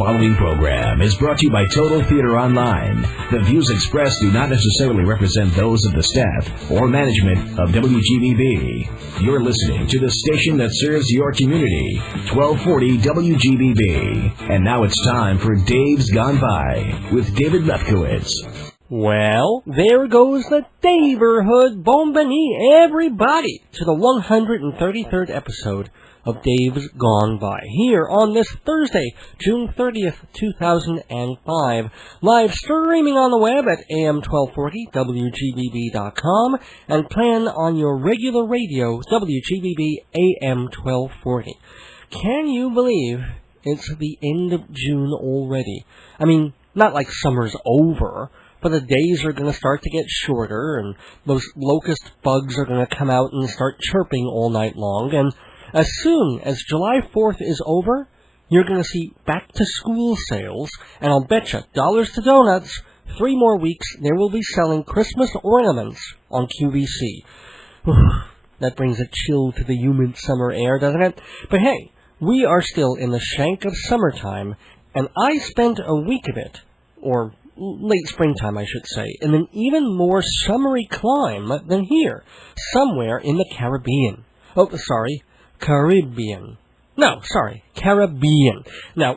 following program is brought to you by Total Theater Online. The views expressed do not necessarily represent those of the staff or management of WGBB. You're listening to the station that serves your community, 1240 WGBB. And now it's time for Dave's Gone By with David Lefkowitz. Well, there goes the Daverhood. Bon Beni, everybody, to the 133rd episode of Dave's Gone By, here on this Thursday, June 30th, 2005, live streaming on the web at am1240wgbb.com and playing on your regular radio, WGBB-AM 1240. Can you believe it's the end of June already? I mean, not like summer's over, but the days are going to start to get shorter, and those locust bugs are going to come out and start chirping all night long, and as soon as July 4th is over, you're going to see back-to-school sales, and I'll betcha, dollars to donuts, 3 more weeks, they will be selling Christmas ornaments on QVC. That brings a chill to the humid summer air, doesn't it? But hey, we are still in the shank of summertime, and I spent a week of it, or late springtime, I should say, in an even more summery clime than here, somewhere in the Caribbean. Caribbean. Now,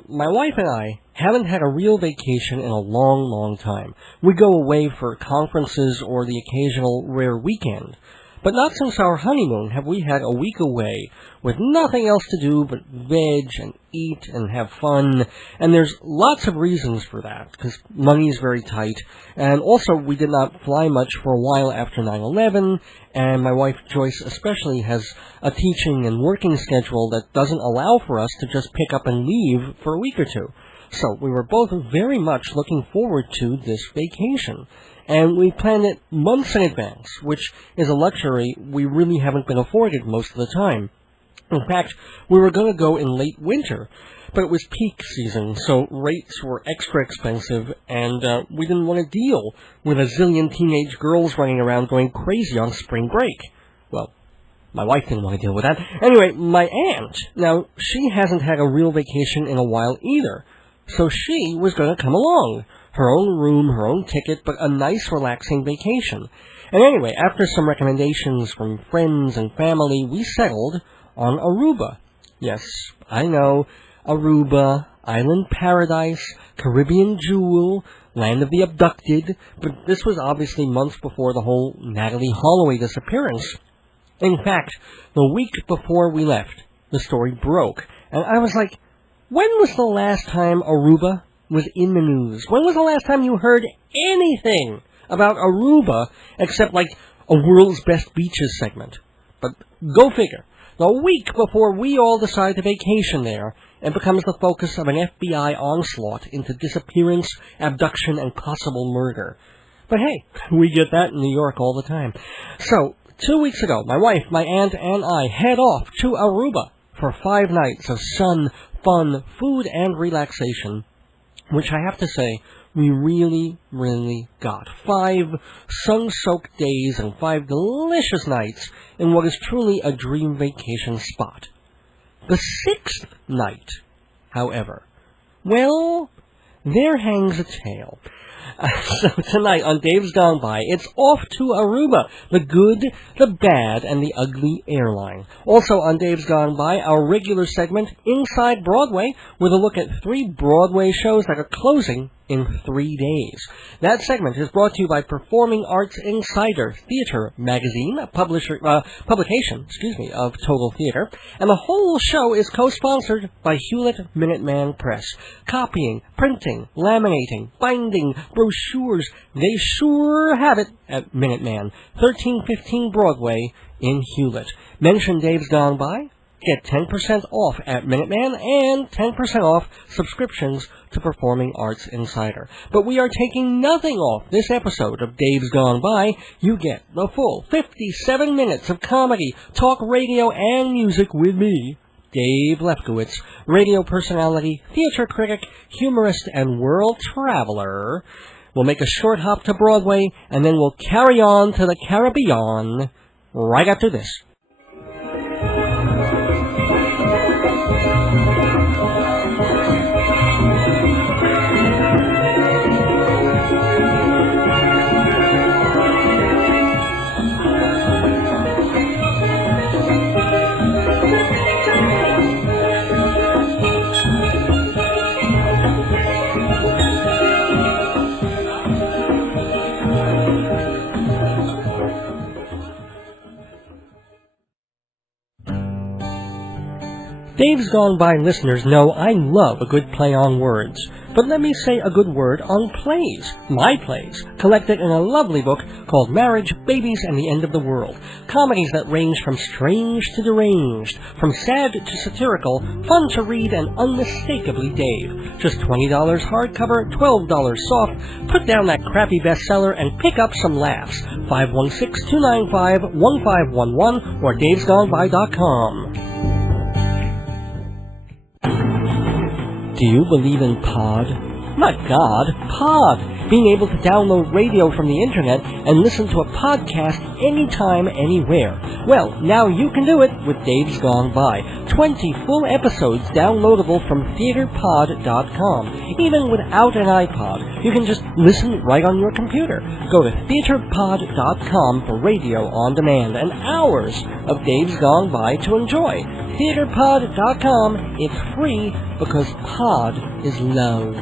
my wife and I haven't had a real vacation in a long, long time. We go away for conferences or the occasional rare weekend. But not since our honeymoon have we had a week away with nothing else to do but veg and eat and have fun. And there's lots of reasons for that, because money's very tight. And also, we did not fly much for a while after 9/11. And my wife, Joyce, especially, has a teaching and working schedule that doesn't allow for us to just pick up and leave for a week or two. So we were both very much looking forward to this vacation. And we planned it months in advance, which is a luxury we really haven't been afforded most of the time. In fact, we were going to go in late winter, but it was peak season, so rates were extra expensive, and we didn't want to deal with a zillion teenage girls running around going crazy on spring break. Well, my wife didn't want to deal with that. Anyway, my aunt, now, she hasn't had a real vacation in a while either, so she was going to come along. Her own room, her own ticket, but a nice, relaxing vacation. And anyway, after some recommendations from friends and family, we settled on Aruba. Yes, I know, Aruba, island paradise, Caribbean jewel, land of the abducted, but this was obviously months before the whole Natalie Holloway disappearance. In fact, the week before we left, the story broke, and I was like, when was the last time Aruba was in the news? When was the last time you heard anything about Aruba except like a world's best beaches segment? But go figure. The week before we all decide to vacation there, it becomes the focus of an FBI onslaught into disappearance, abduction, and possible murder. But hey, we get that in New York all the time. So, 2 weeks ago, my wife, my aunt, and I head off to Aruba for 5 nights of sun, fun, food, and relaxation, which I have to say, we really, really got. 5 sun-soaked days and 5 delicious nights in what is truly a dream vacation spot. The 6th night, however, well, there hangs a tale. So tonight on Dave's Gone By, it's off to Aruba, the good, the bad, and the ugly airline. Also on Dave's Gone By, our regular segment, Inside Broadway, with a look at 3 Broadway shows that are closing in 3 days. That segment is brought to you by Performing Arts Insider Theater Magazine, a publication of Total Theater, and the whole show is co-sponsored by Hewlett Minuteman Press. Copying, printing, laminating, binding, brochures, they sure have it at Minuteman, 1315 Broadway in Hewlett. Mention Dave's Gone By, get 10% off at Minuteman and 10% off subscriptions to Performing Arts Insider. But we are taking nothing off this episode of Dave's Gone By. You get the full 57 minutes of comedy, talk radio, and music with me, Dave Lefkowitz, radio personality, theater critic, humorist, and world traveler. We'll make a short hop to Broadway, and then we'll carry on to the Caribbean right after this. Dave's Gone By listeners know I love a good play on words. But let me say a good word on plays, my plays, collected in a lovely book called Marriage, Babies, and the End of the World. Comedies that range from strange to deranged, from sad to satirical, fun to read, and unmistakably Dave. Just $20 hardcover, $12 soft. Put down that crappy bestseller and pick up some laughs. 516-295-1511 or davesgoneby.com. Do you believe in pod? My God, pod! Being able to download radio from the internet and listen to a podcast anytime, anywhere. Well, now you can do it with Dave's Gone By. 20 full episodes downloadable from theaterpod.com. Even without an iPod, you can just listen right on your computer. Go to theaterpod.com for radio on demand and hours of Dave's Gone By to enjoy. Theaterpod.com, it's free because pod is love.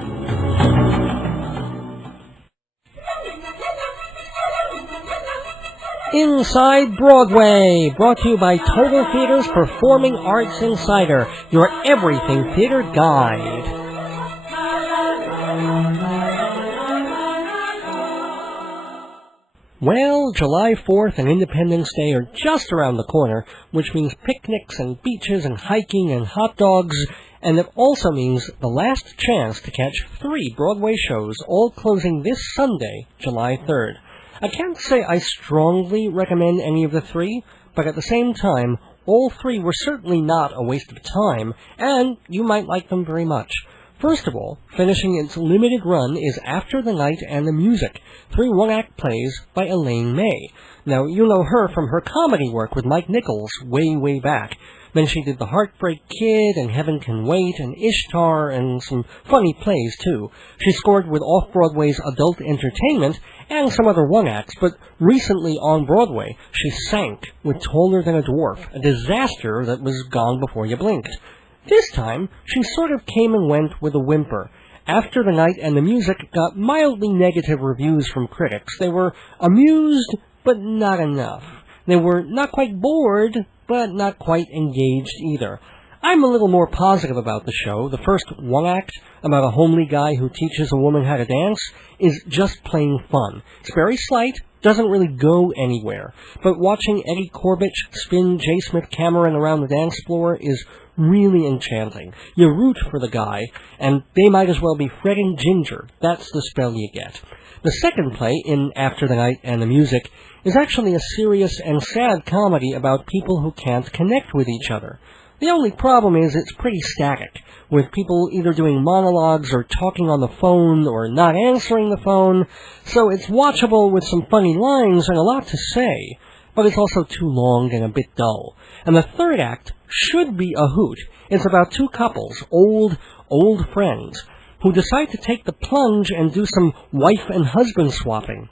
Inside Broadway, brought to you by Total Theater's Performing Arts Insider, your everything theater guide. Well, July 4th and Independence Day are just around the corner, which means picnics and beaches and hiking and hot dogs, and it also means the last chance to catch 3 Broadway shows, all closing this Sunday, July 3rd. I can't say I strongly recommend any of the 3, but at the same time, all 3 were certainly not a waste of time, and you might like them very much. First of all, finishing its limited run is After the Night and the Music, 3 one-act plays by Elaine May. Now, you know her from her comedy work with Mike Nichols way back. Then she did The Heartbreak Kid and Heaven Can Wait and Ishtar and some funny plays, too. She scored with Off-Broadway's Adult Entertainment and some other one-acts, but recently on Broadway, she sank with Taller Than a Dwarf, a disaster that was gone before you blinked. This time, she sort of came and went with a whimper. After the Night and the Music got mildly negative reviews from critics. They were amused, but not enough. They were not quite bored, but not quite engaged either. I'm a little more positive about the show. The first one act, about a homely guy who teaches a woman how to dance, is just plain fun. It's very slight, doesn't really go anywhere, but watching Eddie Corbett spin J. Smith Cameron around the dance floor is really enchanting. You root for the guy, and they might as well be Fred and Ginger. That's the spell you get. The second play, in After the Night and the Music, is actually a serious and sad comedy about people who can't connect with each other. The only problem is it's pretty static, with people either doing monologues or talking on the phone or not answering the phone, so it's watchable with some funny lines and a lot to say, but it's also too long and a bit dull. And the third act should be a hoot. It's about 2 couples, old friends, who decide to take the plunge and do some wife and husband swapping.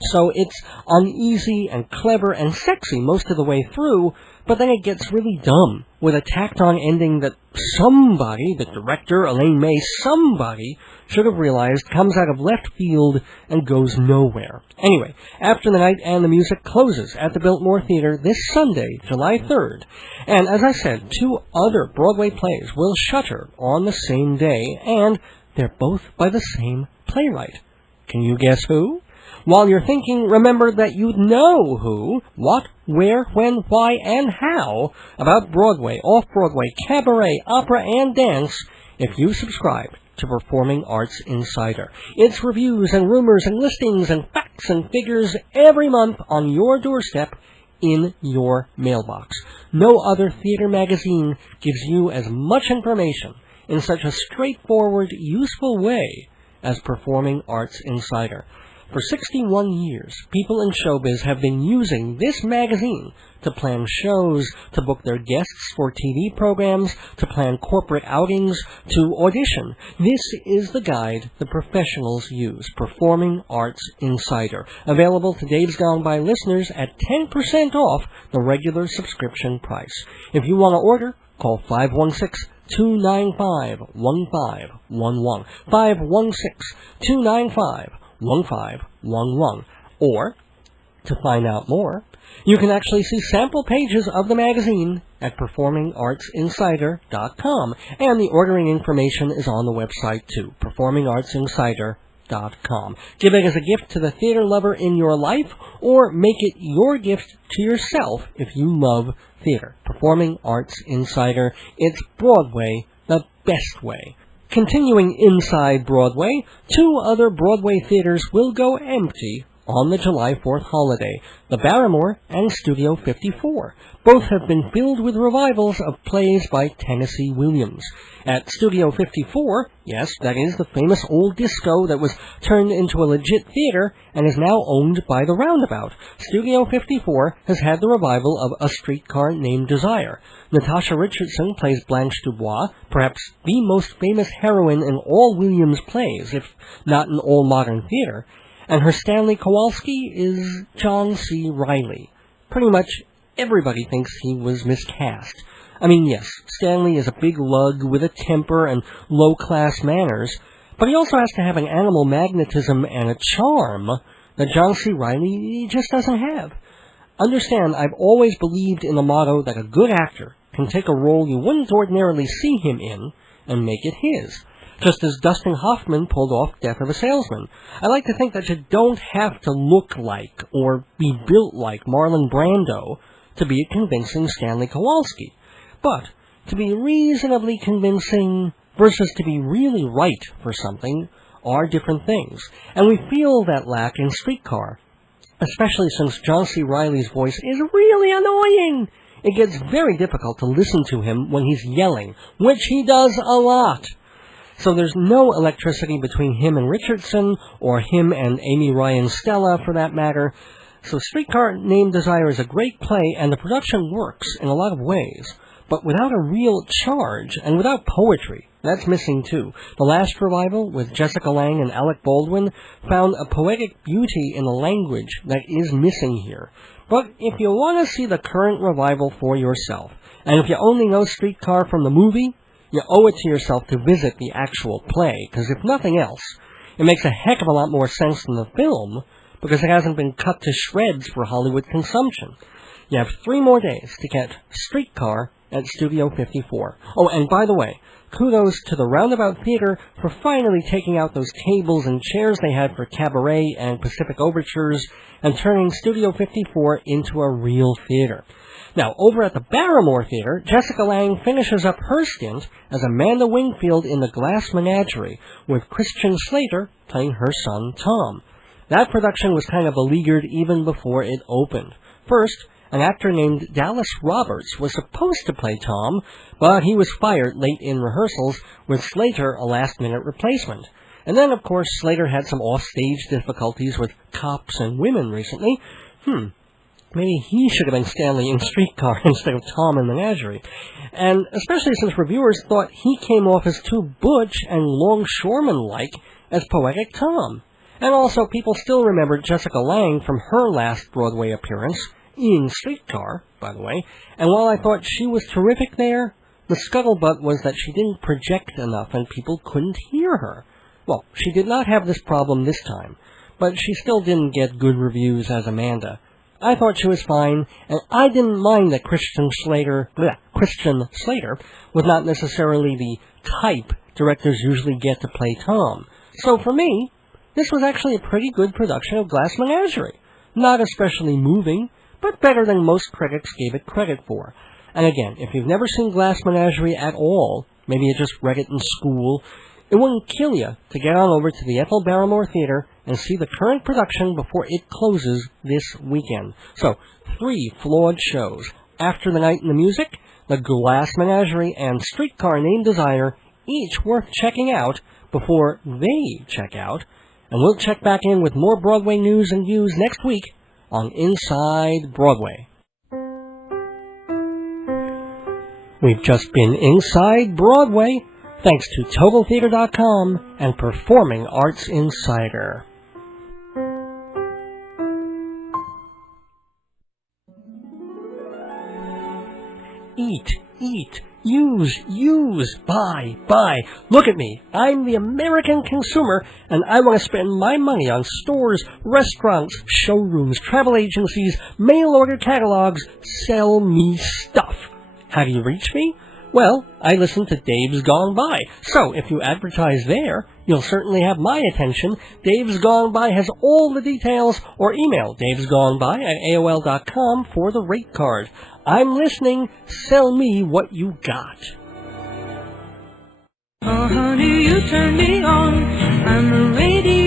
So it's uneasy and clever and sexy most of the way through, but then it gets really dumb, with a tacked-on ending that somebody, the director, Elaine May, somebody, should have realized comes out of left field and goes nowhere. Anyway, After the Night and the Music closes at the Biltmore Theater this Sunday, July 3rd. And as I said, 2 other Broadway plays will shutter on the same day, and they're both by the same playwright. Can you guess who? While you're thinking, remember that you know who, what, where, when, why, and how about Broadway, off-Broadway, cabaret, opera, and dance if you subscribe to Performing Arts Insider. It's reviews and rumors and listings and facts and figures every month on your doorstep in your mailbox. No other theater magazine gives you as much information in such a straightforward, useful way as Performing Arts Insider. For 61 years, people in showbiz have been using this magazine to plan shows, to book their guests for TV programs, to plan corporate outings, to audition. This is the guide the professionals use, Performing Arts Insider, available to Dave's Gone By listeners at 10% off the regular subscription price. If you want to order, call 516-295-1511, 516-295-1511, or, to find out more, You can actually see sample pages of the magazine at performingartsinsider.com, and the ordering information is on the website too, performingartsinsider.com. Give it as a gift to the theater lover in your life, or make it your gift to yourself if you love theater. Performing Arts Insider. It's Broadway the best way. Continuing inside Broadway, 2 other Broadway theaters will go empty on the July 4th holiday, the Barrymore and Studio 54. Both have been filled with revivals of plays by Tennessee Williams. At Studio 54, yes, that is the famous old disco that was turned into a legit theater and is now owned by the Roundabout. Studio 54 has had the revival of A Streetcar Named Desire. Natasha Richardson plays Blanche Dubois, perhaps the most famous heroine in all Williams plays, if not in all modern theater. And her Stanley Kowalski is John C. Reilly. Pretty much everybody thinks he was miscast. I mean, yes, Stanley is a big lug with a temper and low-class manners, but he also has to have an animal magnetism and a charm that John C. Reilly just doesn't have. Understand, I've always believed in the motto that a good actor can take a role you wouldn't ordinarily see him in and make it his. Just as Dustin Hoffman pulled off Death of a Salesman. I like to think that you don't have to look like or be built like Marlon Brando to be a convincing Stanley Kowalski. But to be reasonably convincing versus to be really right for something are different things. And we feel that lack in Streetcar, especially since John C. Reilly's voice is really annoying. It gets very difficult to listen to him when he's yelling, which he does a lot. So there's no electricity between him and Richardson, or him and Amy Ryan Stella, for that matter. So Streetcar Named Desire is a great play, and the production works in a lot of ways, but without a real charge, and without poetry. That's missing, too. The last revival, with Jessica Lange and Alec Baldwin, found a poetic beauty in the language that is missing here. But if you want to see the current revival for yourself, and if you only know Streetcar from the movie, you owe it to yourself to visit the actual play, because if nothing else, it makes a heck of a lot more sense than the film, because it hasn't been cut to shreds for Hollywood consumption. You have 3 more days to get Streetcar at Studio 54. Oh, and by the way, kudos to the Roundabout Theater for finally taking out those tables and chairs they had for Cabaret and Pacific Overtures and turning Studio 54 into a real theater. Now, over at the Barrymore Theater, Jessica Lange finishes up her stint as Amanda Wingfield in The Glass Menagerie, with Christian Slater playing her son, Tom. That production was kind of beleaguered even before it opened. First, an actor named Dallas Roberts was supposed to play Tom, but he was fired late in rehearsals, with Slater a last-minute replacement. And then, of course, Slater had some off-stage difficulties with cops and women recently. Maybe he should have been Stanley in Streetcar instead of Tom in Menagerie. And especially since reviewers thought he came off as too butch and longshoreman-like as Poetic Tom. And also, people still remember Jessica Lange from her last Broadway appearance, in Streetcar, by the way, and while I thought she was terrific there, the scuttlebutt was that she didn't project enough and people couldn't hear her. Well, she did not have this problem this time, but she still didn't get good reviews as Amanda. I thought she was fine, and I didn't mind that Christian Slater was not necessarily the type directors usually get to play Tom. So for me, this was actually a pretty good production of Glass Menagerie. Not especially moving, but better than most critics gave it credit for. And again, if you've never seen Glass Menagerie at all, maybe you just read it in school, it wouldn't kill you to get on over to the Ethel Barrymore Theater and see the current production before it closes this weekend. So, 3 flawed shows. After the Night in the Music, The Glass Menagerie, and Streetcar Named Desire, each worth checking out before they check out. And we'll check back in with more Broadway news and views next week on Inside Broadway. We've just been Inside Broadway, thanks to TotalTheater.com and Performing Arts Insider. Eat, eat, use, buy. Look at me. I'm the American consumer, and I want to spend my money on stores, restaurants, showrooms, travel agencies, mail-order catalogs. Sell me stuff. How do you reach me? Well, I listen to Dave's Gone By. So, if you advertise there, you'll certainly have my attention. Dave's Gone By has all the details, or email davesgoneby@aol.com for the rate card. I'm listening. Sell me what you got. Oh, honey, you turn me on the radio.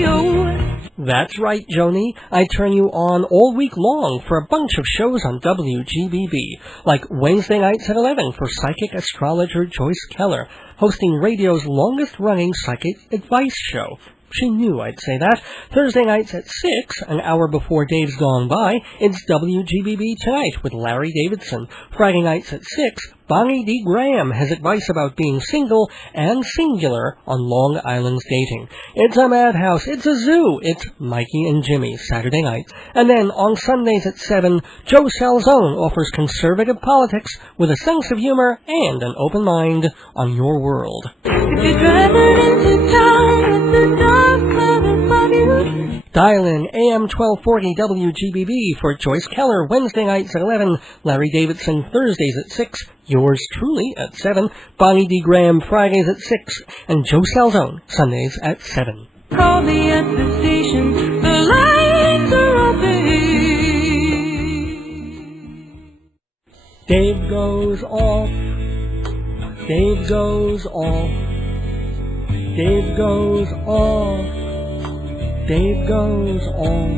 That's right, Joni. I turn you on all week long for a bunch of shows on WGBB, like Wednesday nights at 11 for psychic astrologer Joyce Keller, hosting radio's longest-running psychic advice show. She knew I'd say that. Thursday nights at 6, an hour before Dave's Gone By, it's WGBB Tonight with Larry Davidson. Friday nights at 6, Bonnie D. Graham has advice about being single and singular on Long Island's dating. It's a madhouse, it's a zoo, it's Mikey and Jimmy, Saturday nights. And then on Sundays at 7, Joe Salzone offers conservative politics with a sense of humor and an open mind on your world. If you're driving into town with the dark cloud above you. Dial in AM 1240 WGBB for Joyce Keller, Wednesday nights at 11, Larry Davidson, Thursdays at 6, yours truly at 7, Bonnie D. Graham, Fridays at 6, and Joe Salzone, Sundays at 7. Call me at the station, the lights are open. Dave goes off, Dave goes off, Dave goes off, Dave goes off.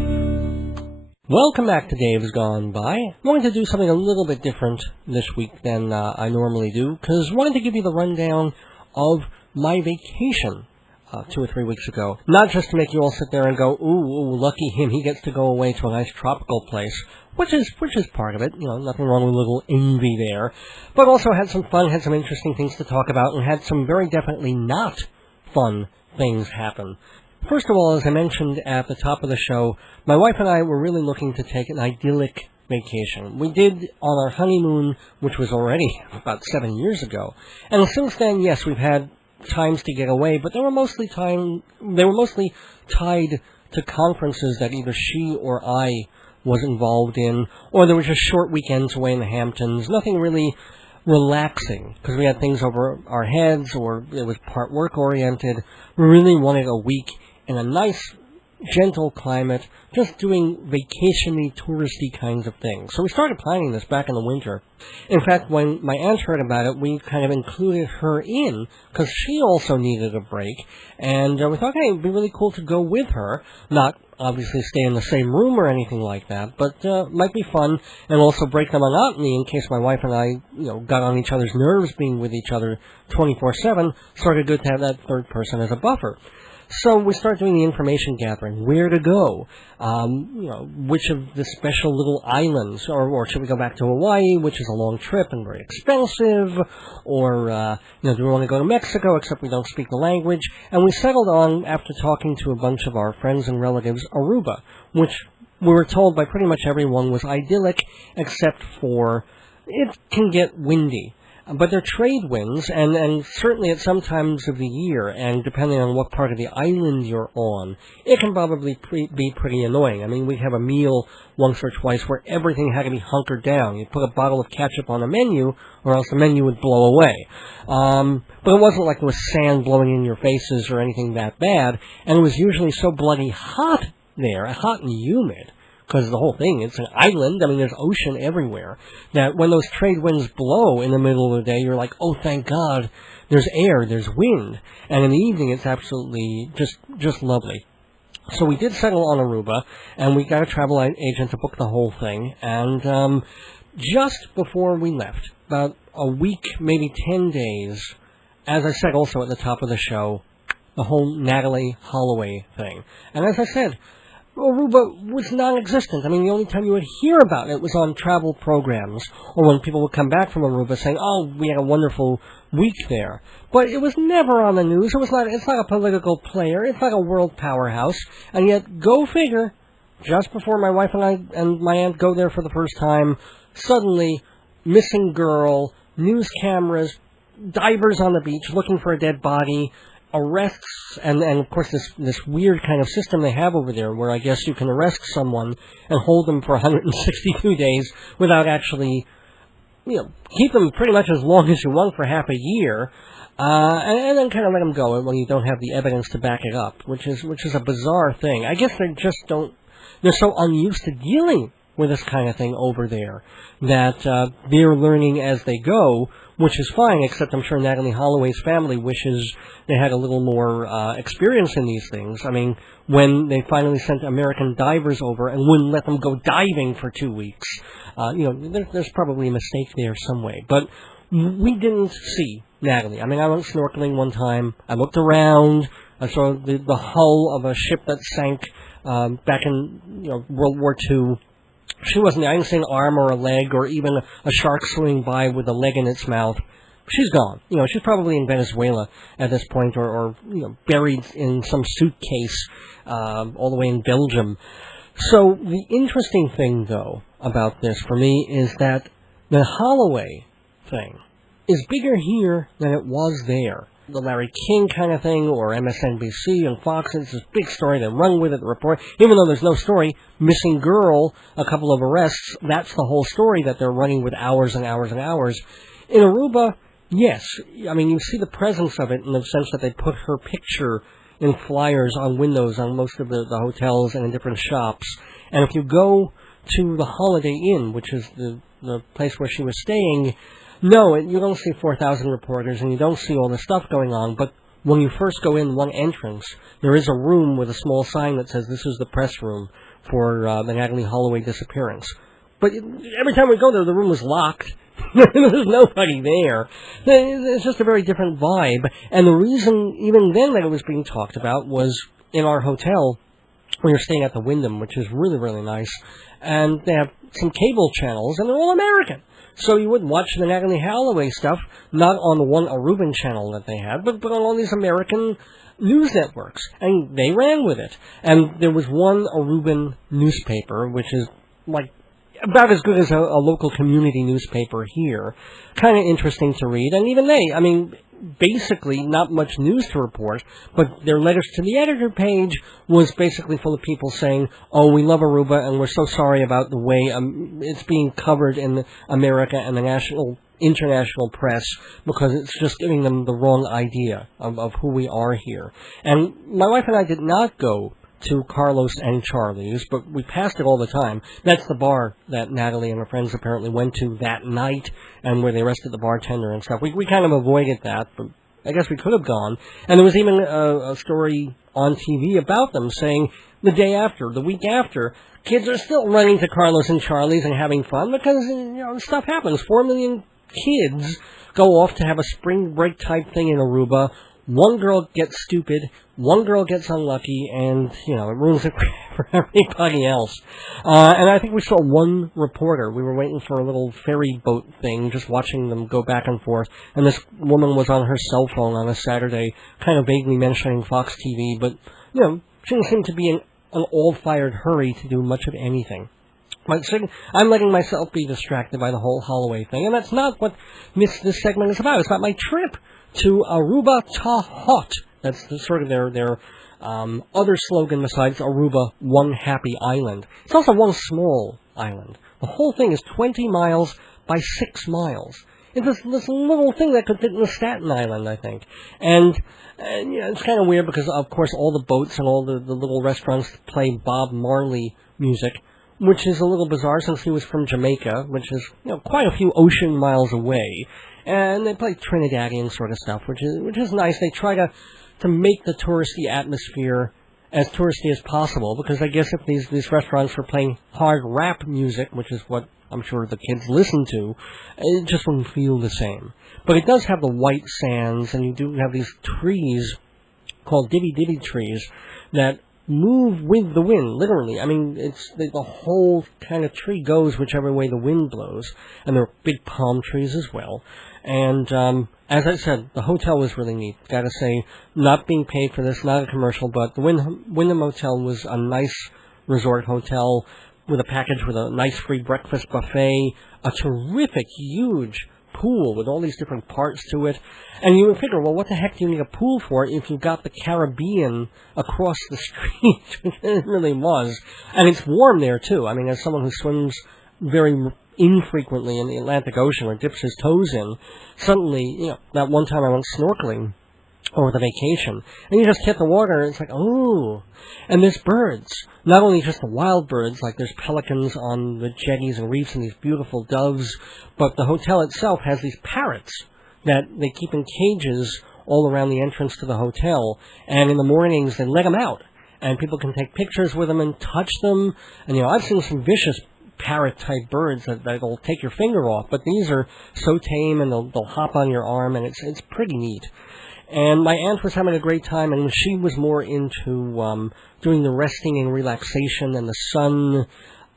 Welcome back to Dave's Gone By. I'm going to do something a little bit different this week than I normally do, because I wanted to give you the rundown of my vacation 2 or 3 weeks ago. Not just to make you all sit there and go, ooh, lucky him, he gets to go away to a nice tropical place, which is part of it, nothing wrong with a little envy there, but also had some fun, had some interesting things to talk about, and had some very definitely not fun things happen. First of all, as I mentioned at the top of the show, my wife and I were really looking to take an idyllic vacation. We did on our honeymoon, which was already about 7 years ago. And since then, yes, we've had times to get away, but they were mostly tied to conferences that either she or I was involved in, or there were just short weekends away in the Hamptons. Nothing really relaxing, because we had things over our heads, or it was part work-oriented. We really wanted a week in a nice, gentle climate, just doing vacation-y, touristy kinds of things. So we started planning this back in the winter. In fact, when my aunt heard about it, we kind of included her in, because she also needed a break, and we thought, hey, it would be really cool to go with her, not obviously stay in the same room or anything like that, but might be fun, and also break the monotony in case my wife and I, got on each other's nerves being with each other 24/7, sort of good to have that third person as a buffer. So we start doing the information gathering, where to go, which of the special little islands, or should we go back to Hawaii, which is a long trip and very expensive, or, do we want to go to Mexico, except we don't speak the language, and we settled on, after talking to a bunch of our friends and relatives, Aruba, which we were told by pretty much everyone was idyllic, except for it can get windy. But they're trade winds, and certainly at some times of the year, and depending on what part of the island you're on, it can probably be pretty annoying. I mean, we'd have a meal once or twice where everything had to be hunkered down. You'd put a bottle of ketchup on a menu, or else the menu would blow away. But it wasn't like it was sand blowing in your faces or anything that bad, and it was usually so bloody hot there, hot and humid, because the whole thing, it's an island, there's ocean everywhere, that when those trade winds blow in the middle of the day, you're like, oh, thank God, there's air, there's wind, and in the evening, it's absolutely just lovely. So we did settle on Aruba, and we got a travel agent to book the whole thing, and just before we left, about a week, maybe 10 days, as I said also at the top of the show, the whole Natalie Holloway thing. And as I said, Aruba was non-existent. The only time you would hear about it was on travel programs, or when people would come back from Aruba saying, oh, we had a wonderful week there. But it was never on the news. It's not a political player. It's not a world powerhouse. And yet, go figure, just before my wife and I and my aunt go there for the first time, suddenly, missing girl, news cameras, divers on the beach looking for a dead body, arrests, and of course this weird kind of system they have over there where I guess you can arrest someone and hold them for 162 days without actually, keep them pretty much as long as you want for half a year, and then kind of let them go when you don't have the evidence to back it up, which is a bizarre thing. I guess they're so unused to dealing with this kind of thing over there that they're learning as they go, which is fine, except I'm sure Natalie Holloway's family wishes they had a little more experience in these things. I mean, when they finally sent American divers over and wouldn't let them go diving for 2 weeks, there's probably a mistake there some way. But we didn't see Natalie. I mean, I went snorkeling one time. I looked around. I saw the hull of a ship that sank back in World War II. She wasn't there. I didn't see an arm or a leg or even a shark swimming by with a leg in its mouth. She's gone. She's probably in Venezuela at this point or buried in some suitcase all the way in Belgium. So the interesting thing, though, about this for me is that the Holloway thing is bigger here than it was there. The Larry King kind of thing, or MSNBC and Fox, it's this big story, they run with it, the report, even though there's no story, missing girl, a couple of arrests, that's the whole story that they're running with hours and hours and hours. In Aruba, yes, I mean, you see the presence of it in the sense that they put her picture in flyers on windows on most of the hotels and in different shops, and if you go to the Holiday Inn, which is the place where she was staying, no, you don't see 4,000 reporters, and you don't see all the stuff going on, but when you first go in one entrance, there is a room with a small sign that says this is the press room for the Natalie Holloway disappearance. But every time we go there, the room is locked. There's nobody there. It's just a very different vibe, and the reason even then that it was being talked about was in our hotel. We were staying at the Wyndham, which is really, really nice, and they have some cable channels, and they're all American. So you would watch the Natalie Holloway stuff, not on the one Aruban channel that they had, but on all these American news networks. And they ran with it. And there was one Aruban newspaper, which is like about as good as a local community newspaper here. Kind of interesting to read. And even they, I mean, basically not much news to report, but their letters to the editor page was basically full of people saying, oh, we love Aruba and we're so sorry about the way it's being covered in America and the international press because it's just giving them the wrong idea of who we are here. And my wife and I did not go to Carlos and Charlie's, but we passed it all the time. That's the bar that Natalie and her friends apparently went to that night, and where they arrested the bartender and stuff. We kind of avoided that, but I guess we could have gone. And there was even a story on TV about them saying the day after, the week after, kids are still running to Carlos and Charlie's and having fun because, stuff happens. 4 million kids go off to have a spring break type thing in Aruba. One girl gets stupid, one girl gets unlucky, and, it ruins it for everybody else. And I think we saw one reporter. We were waiting for a little ferry boat thing, just watching them go back and forth, and this woman was on her cell phone on a Saturday, kind of vaguely mentioning Fox TV, but, she didn't seem to be in an all-fired hurry to do much of anything. But I'm letting myself be distracted by the whole Holloway thing, and that's not what this segment is about. It's about my trip to Aruba Tahot. That's sort of their other slogan besides Aruba, one happy island. It's also one small island. The whole thing is 20 miles by 6 miles. It's this little thing that could fit in the Staten Island, I think. And it's kind of weird because, of course, all the boats and all the little restaurants play Bob Marley music, which is a little bizarre since he was from Jamaica, which is, quite a few ocean miles away. And they play Trinidadian sort of stuff, which is nice. They try to make the touristy atmosphere as touristy as possible, because I guess if these restaurants were playing hard rap music, which is what I'm sure the kids listen to, it just wouldn't feel the same. But it does have the white sands, and you do have these trees called divvy trees that move with the wind, literally. I mean, it's the whole kind of tree goes whichever way the wind blows, and there are big palm trees as well. And as I said, the hotel was really neat. Gotta say, not being paid for this, not a commercial, but the Wyndham Hotel was a nice resort hotel with a package with a nice free breakfast buffet, a terrific, huge pool with all these different parts to it. And you would figure, well, what the heck do you need a pool for if you've got the Caribbean across the street? It really was. And it's warm there, too. I mean, as someone who swims very infrequently in the Atlantic Ocean or dips his toes in, suddenly, that one time I went snorkeling over the vacation, and you just hit the water, and it's like, oh, and there's birds. Not only just the wild birds, like there's pelicans on the jetties and reefs and these beautiful doves, but the hotel itself has these parrots that they keep in cages all around the entrance to the hotel, and in the mornings they let them out, and people can take pictures with them and touch them, and I've seen some vicious parrot-type birds that'll take your finger off, but these are so tame, and they'll hop on your arm, and it's pretty neat. And my aunt was having a great time, and she was more into doing the resting and relaxation and the sun.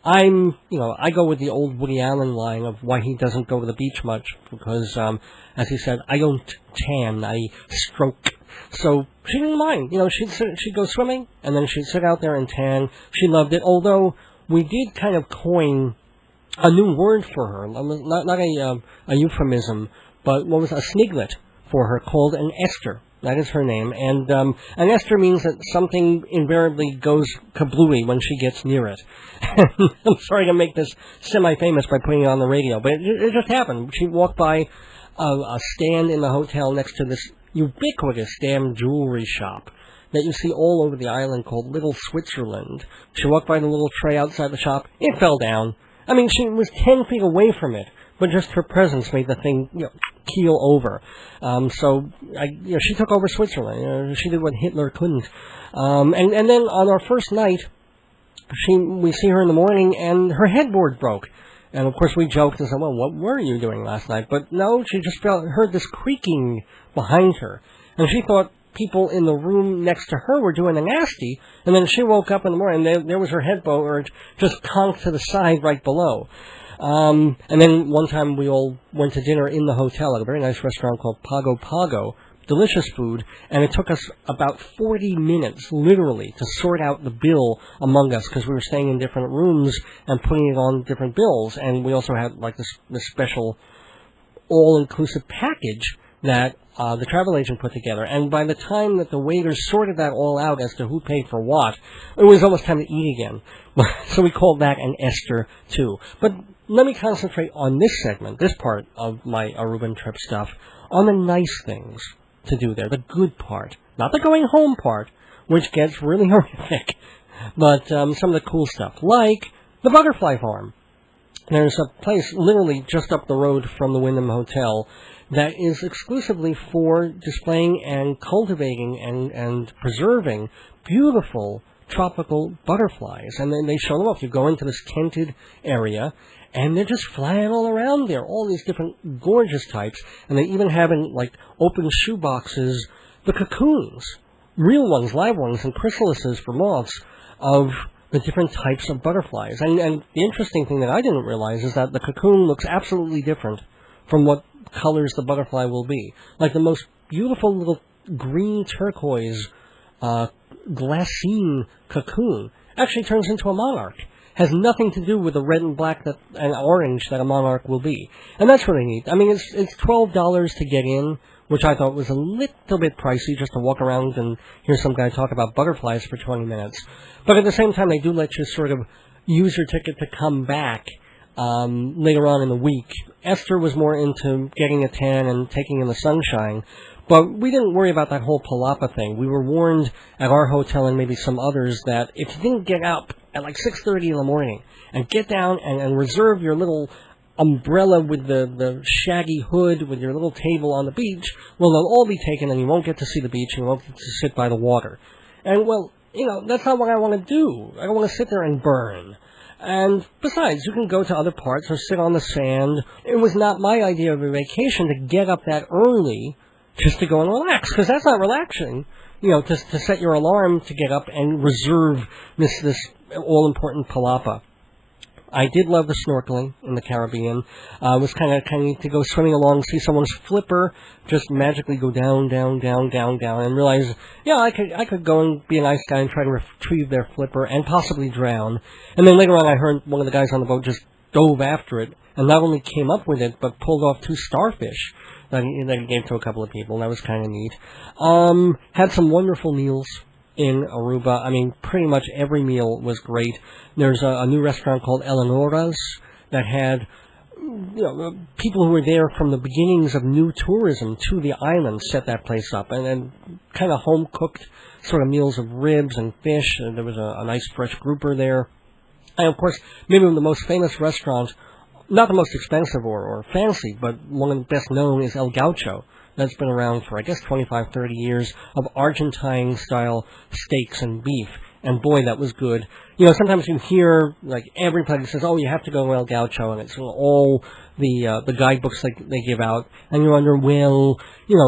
I go with the old Woody Allen line of why he doesn't go to the beach much, because, as he said, I don't tan, I stroke. So she didn't mind. She'd go swimming, and then she'd sit out there and tan. She loved it, although we did kind of coin a new word for her, not a euphemism, but what was a sniglet for her, called an ester. That is her name. And an ester means that something invariably goes kablooey when she gets near it. I'm sorry to make this semi-famous by putting it on the radio, but it just happened. She walked by a stand in the hotel next to this ubiquitous damn jewelry shop that you see all over the island called Little Switzerland. She walked by the little tray outside the shop. It fell down. I mean, she was 10 feet away from it, but just her presence made the thing, keel over. So she took over Switzerland. She did what Hitler couldn't. And then on our first night, we see her in the morning, and her headboard broke. And of course we joked and said, well, what were you doing last night? But no, she just heard this creaking behind her. And she thought people in the room next to her were doing a nasty. And then she woke up in the morning, and there was her headboard just conked to the side right below. And then one time we all went to dinner in the hotel at a very nice restaurant called Pago Pago. Delicious food, and it took us about 40 minutes, literally, to sort out the bill among us, because we were staying in different rooms and putting it on different bills, and we also had, like, this special all-inclusive package that the travel agent put together, and by the time that the waiters sorted that all out as to who paid for what, it was almost time to eat again. So we called that an Esther, too. But let me concentrate on this segment, this part of my Aruban trip stuff, on the nice things to do there, the good part, not the going home part, which gets really horrific, but some of the cool stuff, like the butterfly farm. There's a place literally just up the road from the Wyndham Hotel that is exclusively for displaying and cultivating and preserving beautiful tropical butterflies. And then they show them off. You go into this tented area, and they're just flying all around there, all these different gorgeous types. And they even have in, like, open shoe boxes the cocoons, real ones, live ones, and chrysalises for moths of the different types of butterflies. And the interesting thing that I didn't realize is that the cocoon looks absolutely different from what colors the butterfly will be. Like the most beautiful little green turquoise glassine cocoon actually turns into a monarch. Has nothing to do with the red and black and orange that a monarch will be. And that's really neat. I mean, it's $12 to get in, which I thought was a little bit pricey just to walk around and hear some guy talk about butterflies for 20 minutes. But at the same time, they do let you sort of use your ticket to come back later on in the week. Esther was more into getting a tan and taking in the sunshine, but we didn't worry about that whole palapa thing. We were warned at our hotel and maybe some others that if you didn't get up at like 6:30 in the morning and get down and reserve your little umbrella with the shaggy hood with your little table on the beach, well, they'll all be taken and you won't get to see the beach and you won't get to sit by the water. And, well, that's not what I want to do. I don't want to sit there and burn. And besides, you can go to other parts or sit on the sand. It was not my idea of a vacation to get up that early just to go and relax, because that's not relaxing. To set your alarm to get up and reserve this all-important palapa. I did love the snorkeling in the Caribbean. It was kind of neat to go swimming along, see someone's flipper just magically go down, down, down, down, down, and realize, I could go and be a nice guy and try to retrieve their flipper and possibly drown. And then later on I heard one of the guys on the boat just dove after it and not only came up with it, but pulled off 2 starfish that he gave to a couple of people. That was kind of neat. Had some wonderful meals in Aruba. I mean, pretty much every meal was great. There's a new restaurant called Eleonora's that had people who were there from the beginnings of new tourism to the island set that place up, and kind of home-cooked sort of meals of ribs and fish, and there was a nice fresh grouper there. And, of course, maybe the most famous restaurant, not the most expensive or fancy, but one of the best known is El Gaucho. That's been around for, I guess, 25, 30 years of Argentine-style steaks and beef. And boy, that was good. Sometimes you hear, like, everybody says, oh, you have to go to El Gaucho, and it's all the guidebooks they give out. And you wonder, well,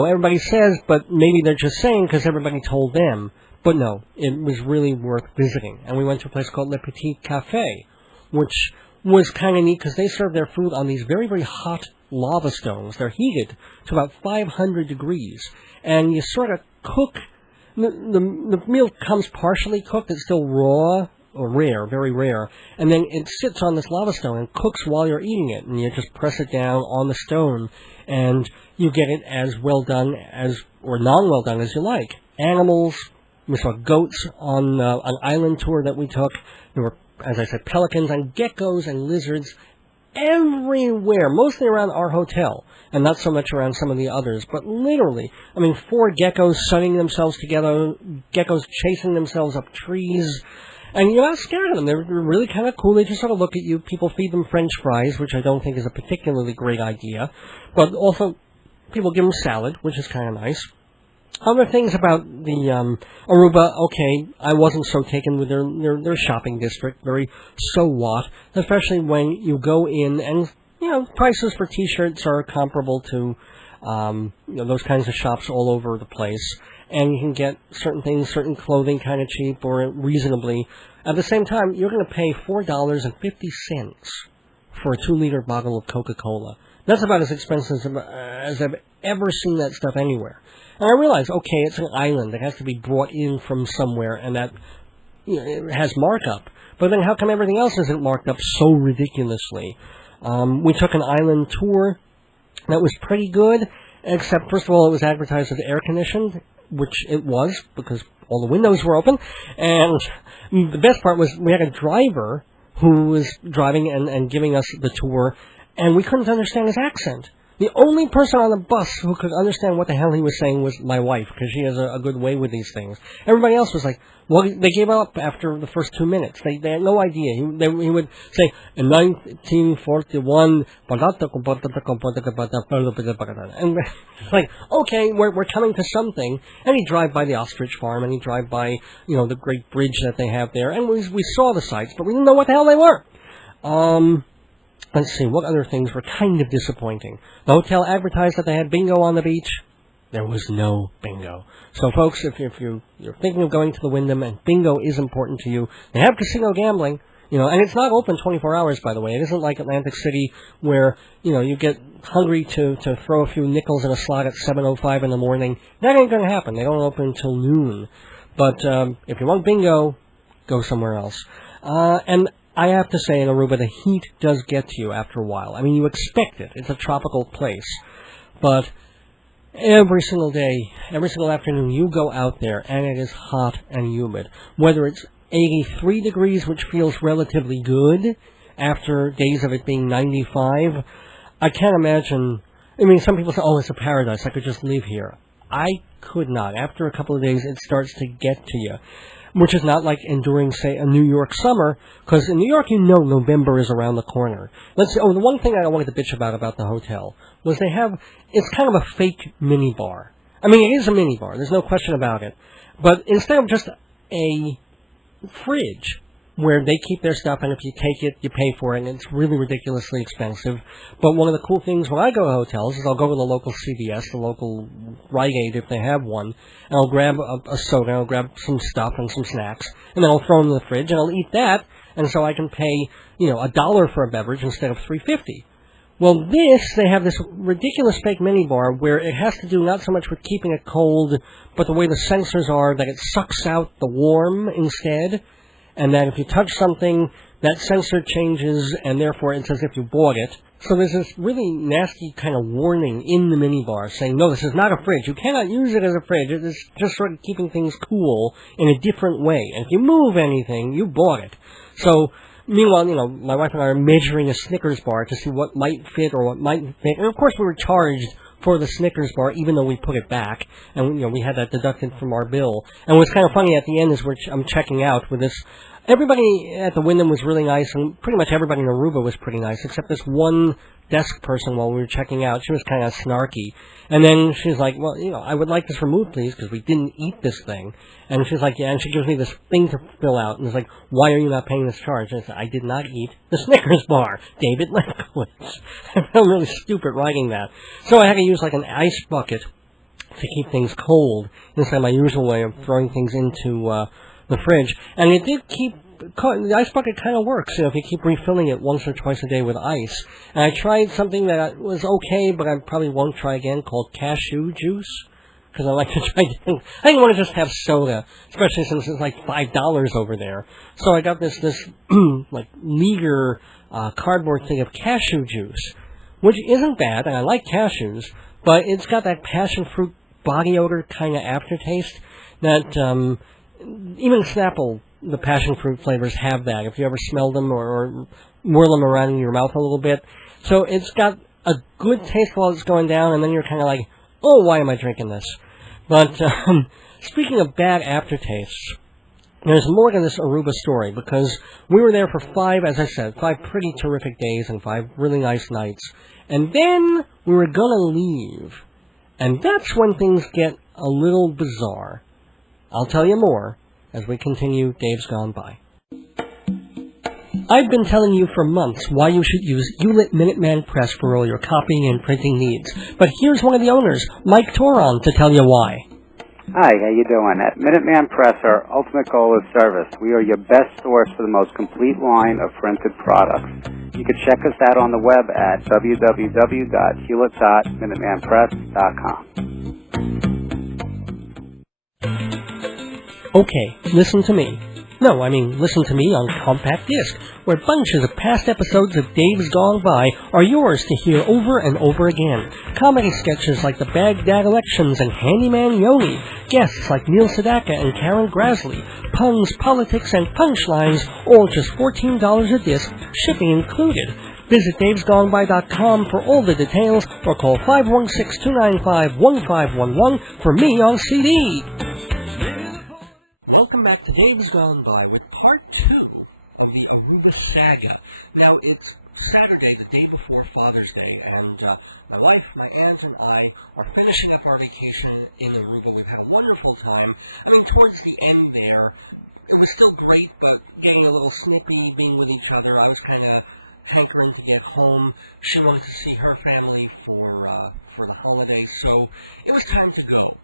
everybody says, but maybe they're just saying because everybody told them. But no, it was really worth visiting. And we went to a place called Le Petit Café, which was kind of neat because they serve their food on these very, very hot lava stones. They're heated to about 500 degrees. And you sort of cook. The meal comes partially cooked. It's still raw or rare, very rare. And then it sits on this lava stone and cooks while you're eating it. And you just press it down on the stone. And you get it as well done or non-well done as you like. Animals. We saw goats on an island tour that we took. There were, as I said, pelicans and geckos and lizards everywhere, mostly around our hotel, and not so much around some of the others, but literally, 4 geckos sunning themselves together, geckos chasing themselves up trees, and you're not scared of them. They're really kind of cool. They just sort of look at you. People feed them French fries, which I don't think is a particularly great idea, but also people give them salad, which is kind of nice. Other things about the Aruba, okay, I wasn't so taken with their shopping district, very so what, especially when you go in and, prices for T-shirts are comparable to, those kinds of shops all over the place, and you can get certain things, certain clothing kind of cheap or reasonably. At the same time, you're going to pay $4.50 for a 2-liter bottle of Coca-Cola. That's about as expensive as I've ever seen that stuff anywhere. And I realize, okay, it's an island. It has to be brought in from somewhere, and that it has markup. But then how come everything else isn't marked up so ridiculously? We took an island tour that was pretty good, except, first of all, it was advertised as air-conditioned, which it was, because all the windows were open. And the best part was we had a driver who was driving and giving us the tour, and we couldn't understand his accent. The only person on the bus who could understand what the hell he was saying was my wife, because she has a good way with these things. Everybody else was like, well, they gave up after the first 2 minutes. They had no idea. He would say, in 1941, and like, okay, we're coming to something. And he'd drive by the ostrich farm, and he'd drive by, the great bridge that they have there, and we saw the sights, but we didn't know what the hell they were. Let's see, what other things were kind of disappointing? The hotel advertised that they had bingo on the beach. There was no bingo. So, folks, if you're thinking of going to the Wyndham and bingo is important to you, they have casino gambling, and it's not open 24 hours, by the way. It isn't like Atlantic City where, you get hungry to throw a few nickels in a slot at 7:05 in the morning. That ain't going to happen. They don't open until noon. But if you want bingo, go somewhere else. And I have to say, in Aruba, the heat does get to you after a while. You expect it. It's a tropical place. But every single day, every single afternoon, you go out there, and it is hot and humid. Whether it's 83 degrees, which feels relatively good, after days of it being 95, I can't imagine. Some people say, oh, it's a paradise. I could just live here. I could not. After a couple of days, it starts to get to you. Which is not like enduring, say, a New York summer, because in New York, November is around the corner. The one thing I wanted to bitch about the hotel was it's kind of a fake minibar. It is a minibar, there's no question about it. But instead of just a fridge where they keep their stuff, and if you take it, you pay for it, and it's really ridiculously expensive. But one of the cool things when I go to hotels is I'll go to the local CVS, the local Rite Aid if they have one, and I'll grab a soda, I'll grab some stuff and some snacks, and then I'll throw them in the fridge, and I'll eat that, and so I can pay, $1 for a beverage instead of $3.50. Well, they have this ridiculous fake minibar where it has to do not so much with keeping it cold, but the way the sensors are that it sucks out the warm instead. And that if you touch something, that sensor changes, and therefore it's as if you bought it, So there's this really nasty kind of warning in the minibar saying, no, this is not a fridge. You cannot use it as a fridge. It is just sort of keeping things cool in a different way. And if you move anything, you bought it. So, meanwhile, my wife and I are measuring a Snickers bar to see what might fit or what mightn't fit. And, of course, we were charged for the Snickers bar, even though we put it back. And, we had that deducted from our bill. And what's kind of funny at the end is I'm checking out with this. Everybody at the Wyndham was really nice, and pretty much everybody in Aruba was pretty nice, except this one desk person while we were checking out. She was kind of snarky. And then she's like, well, I would like this removed, please, because we didn't eat this thing. And she's like, yeah, and she gives me this thing to fill out. And it's like, why are you not paying this charge? And I said, I did not eat the Snickers bar, David Lefkowitz. I felt really stupid writing that. So I had to use like an ice bucket to keep things cold instead of my usual way of throwing things into the fridge. And it did keep... The ice bucket kind of works, if you keep refilling it once or twice a day with ice. And I tried something that was okay, but I probably won't try again, called cashew juice, because I like to try things. I didn't want to just have soda, especially since it's like $5 over there. So I got this like meager cardboard thing of cashew juice, which isn't bad, and I like cashews, but it's got that passion fruit body odor kind of aftertaste that even Snapple, the passion fruit flavors, have that, if you ever smell them or whirl them around in your mouth a little bit. So it's got a good taste while it's going down, and then you're kind of like, oh, why am I drinking this? But speaking of bad aftertastes, there's more to this Aruba story, because we were there for 5 pretty terrific days and 5 really nice nights. And then we were going to leave. And that's when things get a little bizarre. I'll tell you more as we continue Dave's Gone By. I've been telling you for months why you should use Hewlett Minuteman Press for all your copying and printing needs. But here's one of the owners, Mike Toron, to tell you why. Hi, how you doing? At Minuteman Press, our ultimate goal is service. We are your best source for the most complete line of printed products. You can check us out on the web at www.hewlett.minutemanpress.com. Okay, listen to me. No, I mean, listen to me on compact disc, where bunches of past episodes of Dave's Gone By are yours to hear over and over again. Comedy sketches like the Baghdad elections and Handyman Yoni, guests like Neil Sedaka and Karen Grasley, puns, politics, and punchlines, all just $14 a disc, shipping included. Visit davesgoneby.com for all the details, or call 516-295-1511 for me on CD. Welcome back to Dave's Gone By with part 2 of the Aruba saga. Now, it's Saturday, the day before Father's Day, and my wife, my aunt, and I are finishing up our vacation in Aruba. We've had a wonderful time. I mean, towards the end there, it was still great, but getting a little snippy being with each other. I was kind of hankering to get home. She wanted to see her family for the holidays, so it was time to go.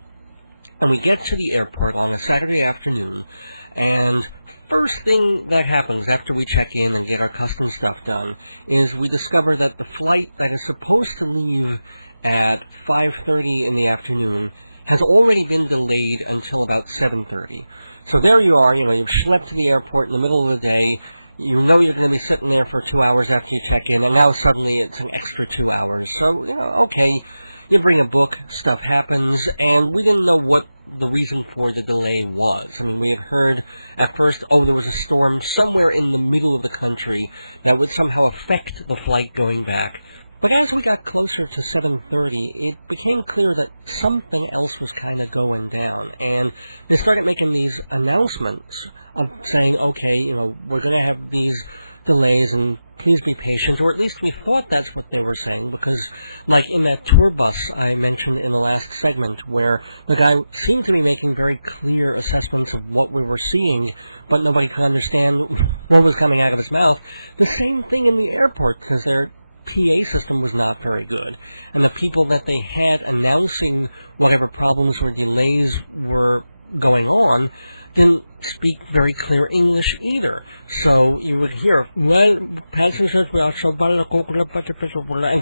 And we get to the airport on a Saturday afternoon, and first thing that happens after we check in and get our custom stuff done is we discover that the flight that is supposed to leave at 5:30 in the afternoon has already been delayed until about 7:30. So there you are, you've schlepped to the airport in the middle of the day, you know you're going to be sitting there for 2 hours after you check in, and now suddenly it's an extra 2 hours. So, okay, you bring a book, stuff happens, and we didn't know what the reason for the delay was. I mean, we had heard at first, there was a storm somewhere in the middle of the country that would somehow affect the flight going back. But as we got closer to 7:30, it became clear that something else was kind of going down, and they started making these announcements of saying, okay, we're going to have these delays, and please be patient, or at least we thought that's what they were saying, because, like in that tour bus I mentioned in the last segment, where the guy seemed to be making very clear assessments of what we were seeing, but nobody could understand what was coming out of his mouth. The same thing in the airport, because their PA system was not very good, and the people that they had announcing whatever problems or delays were going on didn't speak very clear English either. So you would hear, well, passengers, we are so bad, and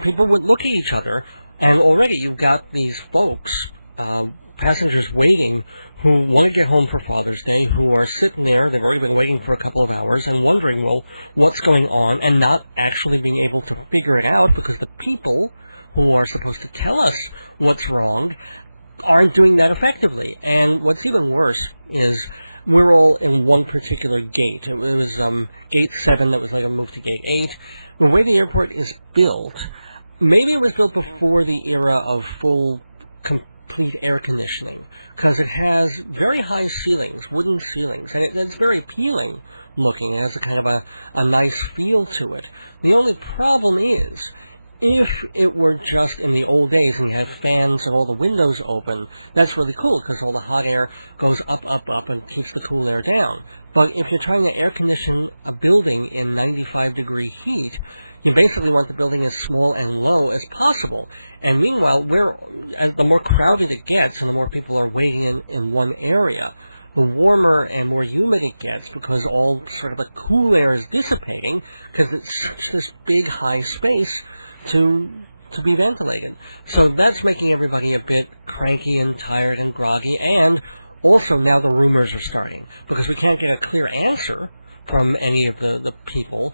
people would look at each other, and already you've got these folks passengers waiting who want to get home for Father's Day, who are sitting there, they've already been waiting for a couple of hours and wondering, well, what's going on, and not actually being able to figure it out because the people who are supposed to tell us what's wrong aren't doing that effectively. And what's even worse is we're all in one particular gate. It was Gate 7 that was later moved to Gate 8. The way the airport is built, maybe it was built before the era of full, complete air conditioning, because it has very high ceilings, wooden ceilings, and it's very appealing looking. It has a kind of a nice feel to it. The only problem is, if it were just in the old days and you had fans and all the windows open, that's really cool because all the hot air goes up, up, up and keeps the cool air down. But if you're trying to air condition a building in 95-degree heat, you basically want the building as small and low as possible. And meanwhile, as the more crowded it gets and the more people are waiting in one area, the warmer and more humid it gets because all sort of the cool air is dissipating because it's such this big high space to be ventilated. So that's making everybody a bit cranky and tired and groggy, and also now the rumors are starting because we can't get a clear answer from any of the people.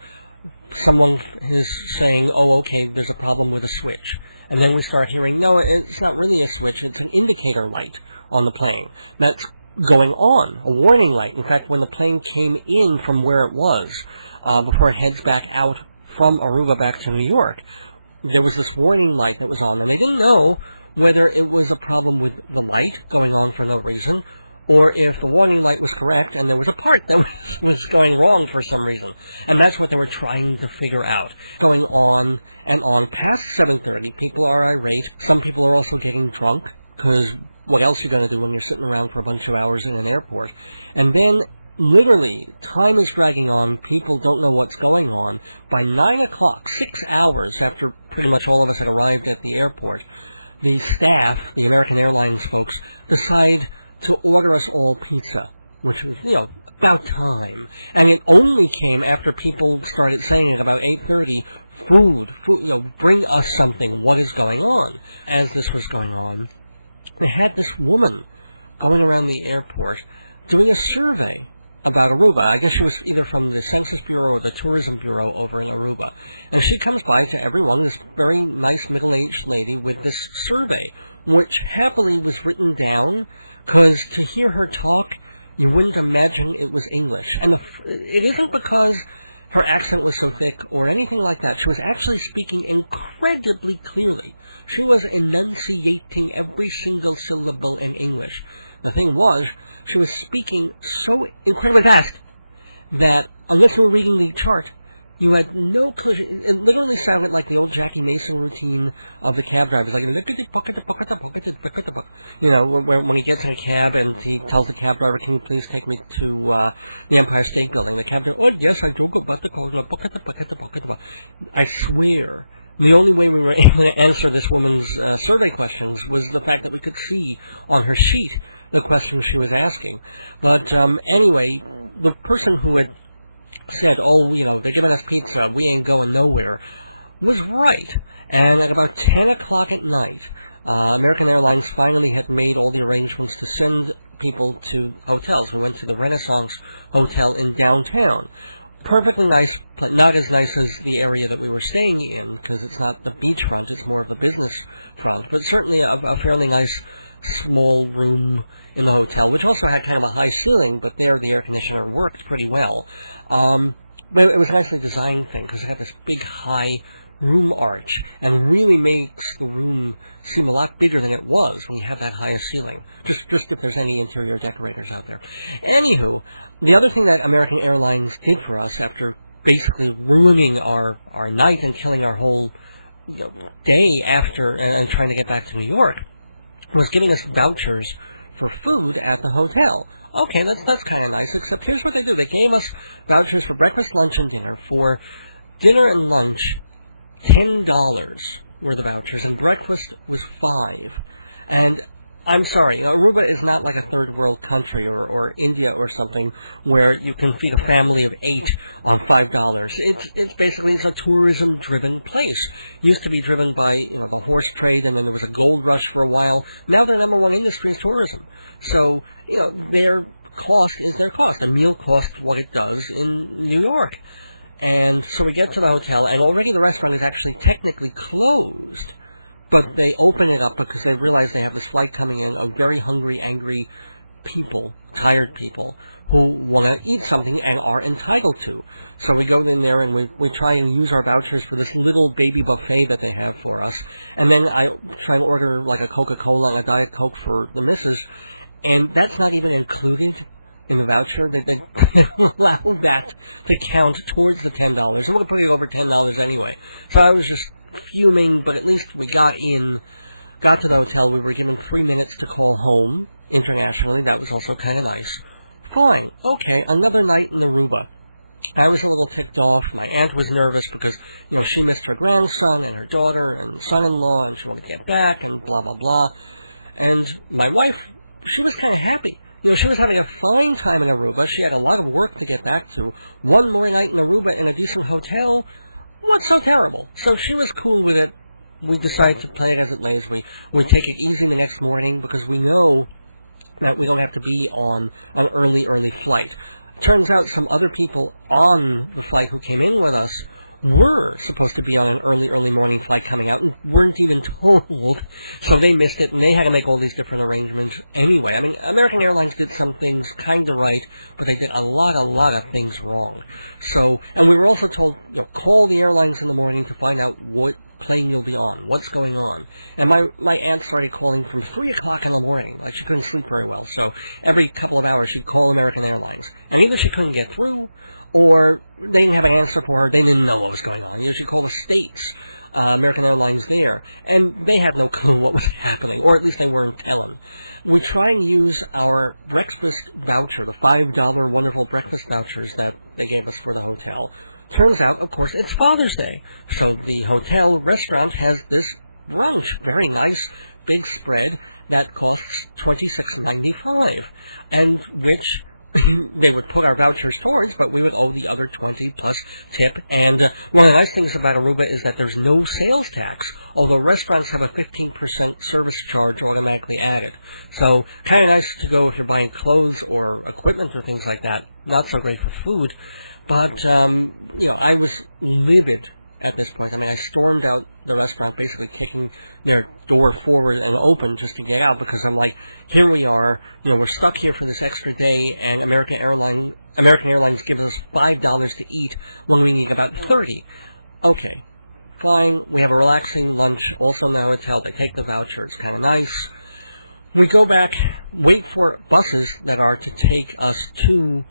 Someone is saying, oh, okay, there's a problem with a switch. And then we start hearing, no, it's not really a switch, it's an indicator light on the plane. That's going on, a warning light. In fact, when the plane came in from where it was, before it heads back out from Aruba back to New York, there was this warning light that was on, and they didn't know whether it was a problem with the light going on for no reason, or if the warning light was correct and there was a part that was going wrong for some reason. And that's what they were trying to figure out. Going on and on past 7:30, people are irate. Some people are also getting drunk, because what else are you going to do when you're sitting around for a bunch of hours in an airport? And then literally, time is dragging on. People don't know what's going on. By 9 o'clock, 6 hours after pretty much all of us had arrived at the airport, the staff, the American Airlines folks, decide to order us all pizza, which was, about time. And it only came after people started saying at about 8:30, food, bring us something. What is going on? As this was going on, they had this woman going around the airport doing a survey about Aruba. I guess she was either from the Census Bureau or the Tourism Bureau over in Aruba. And she comes by to everyone, this very nice middle-aged lady with this survey, which happily was written down, because to hear her talk, you wouldn't imagine it was English. And it isn't because her accent was so thick or anything like that. She was actually speaking incredibly clearly. She was enunciating every single syllable in English. The thing was, she was speaking so incredibly fast that unless you were reading the chart, you had no clue. It literally sounded like the old Jackie Mason routine of the cab driver. It's like, when he gets in a cab and he tells the cab driver, can you please take me to the Empire State Building? The cab driver, oh yes, I do go about the I swear, the only way we were able to answer this woman's survey questions was the fact that we could see on her sheet the questions she was asking. But anyway, the person who had said, oh, they're giving us pizza, we ain't going nowhere, was right. And at about 10 o'clock at night, American Airlines finally had made all the arrangements to send people to hotels. We went to the Renaissance Hotel in downtown. Perfectly nice, but not as nice as the area that we were staying in, because it's not the beachfront, it's more of the business front, but certainly a fairly nice small room in the hotel, which also had kind of a high ceiling, but there the air conditioner worked pretty well. But it was a nicely designed thing, because it had this big high room arch, and really makes the room seem a lot bigger than it was when you have that high ceiling. Just if there's any interior decorators out there. Anywho, the other thing that American Airlines did for us, after basically ruining our night and killing our whole day after and trying to get back to New York, was giving us vouchers for food at the hotel. Okay, that's kind of nice, except here's what they do. They gave us vouchers for breakfast, lunch, and dinner. For dinner and lunch, $10 were the vouchers, and breakfast was $5. And I'm sorry, Aruba is not like a third world country or India or something where you can feed a family of 8 on $5. It's a tourism driven place. Used to be driven by, the horse trade, and then there was a gold rush for a while. Now their number one industry is tourism. So, their cost is their cost. A meal costs what it does in New York. And so we get to the hotel, and already the restaurant is actually technically closed. But they open it up because they realize they have this flight coming in of very hungry, angry people, tired people, who want to eat something and are entitled to. So we go in there and we try and use our vouchers for this little baby buffet that they have for us. And then I try and order like a Coca-Cola and a Diet Coke for the missus. And that's not even included in the voucher. They allow that to count towards the $10. And we're putting it over $10 anyway. So I was just fuming, but at least we got to the hotel. We were given 3 minutes to call home internationally. That was also kind of nice. Fine. Okay, another night in Aruba. I was a little ticked off. My aunt was nervous because, she missed her grandson and her daughter and son-in-law, and she wanted to get back and blah, blah, blah. And my wife, she was kind of happy. She was having a fine time in Aruba. She had a lot of work to get back to. One more night in Aruba in a decent hotel. What's so terrible? So she was cool with it. We decided to play it as it lays. We take it easy the next morning because we know that we don't have to be on an early flight. Turns out some other people on the flight who came in with us were supposed to be on an early morning flight coming out and weren't even told, so they missed it, and they had to make all these different arrangements anyway. I mean, American Airlines did some things kind of right, but they did a lot of things wrong. So, and we were also told, call the airlines in the morning to find out what plane you'll be on, what's going on. And my aunt started calling from 3 o'clock in the morning, like she couldn't sleep very well, so every couple of hours she'd call American Airlines. And either she couldn't get through, or they didn't have an answer for her. They didn't know what was going on. She'd call the States, American Airlines there, and they had no clue what was happening, or at least they weren't telling. We try and use our breakfast voucher, the $5 wonderful breakfast vouchers that they gave us for the hotel. Turns out, of course, it's Father's Day, so the hotel restaurant has this brunch, very nice, big spread, that costs $26.95, and which they would put our vouchers towards, but we would owe the other 20 plus tip. And one of the nice things about Aruba is that there's no sales tax, although restaurants have a 15% service charge automatically added. So kind of nice to go if you're buying clothes or equipment or things like that. Not so great for food. But, I was livid at this point. I mean, I stormed out the restaurant, basically kicking their door forward and open just to get out, because I'm like, here we are, we're stuck here for this extra day, and American Airlines gives us $5 to eat when we need about 30. Okay, fine. We have a relaxing lunch also in the hotel. They take the voucher. It's kind of nice. We go back, wait for buses that are to take us to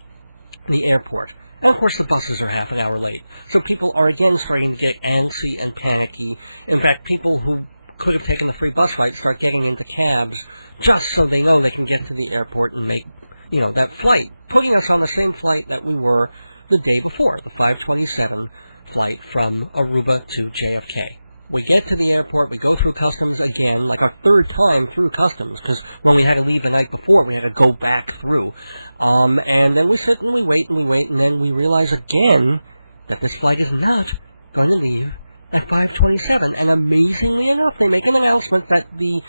the airport. And, of course, the buses are half an hour late. So people are, again, starting to get antsy and panicky. In fact, people who could have taken the free bus ride start getting into cabs just so they know they can get to the airport and make, that flight, putting us on the same flight that we were the day before, the 5:27 flight from Aruba to JFK. We get to the airport, we go through customs again, like our third time through customs, because when we had to leave the night before, we had to go back through. And then we sit and we wait, and then we realize again that this flight is not going to leave at 5:27. And amazingly enough, they make an announcement that the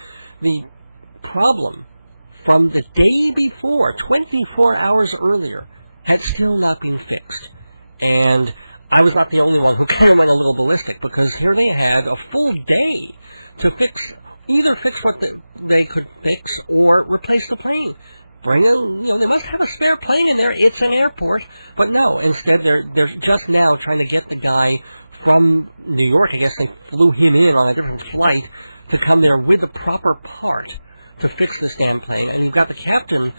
problem from the day before, 24 hours earlier, had still not been fixed. And I was not the only one who kind of went a little ballistic, because here they had a full day to either fix what they could fix or replace the plane. Bring in, they must have a spare plane in there. It's an airport. But no, instead they're just now trying to get the guy from New York. I guess they flew him in on a different flight to come there with the proper part to fix this damn plane. And you've got the captain.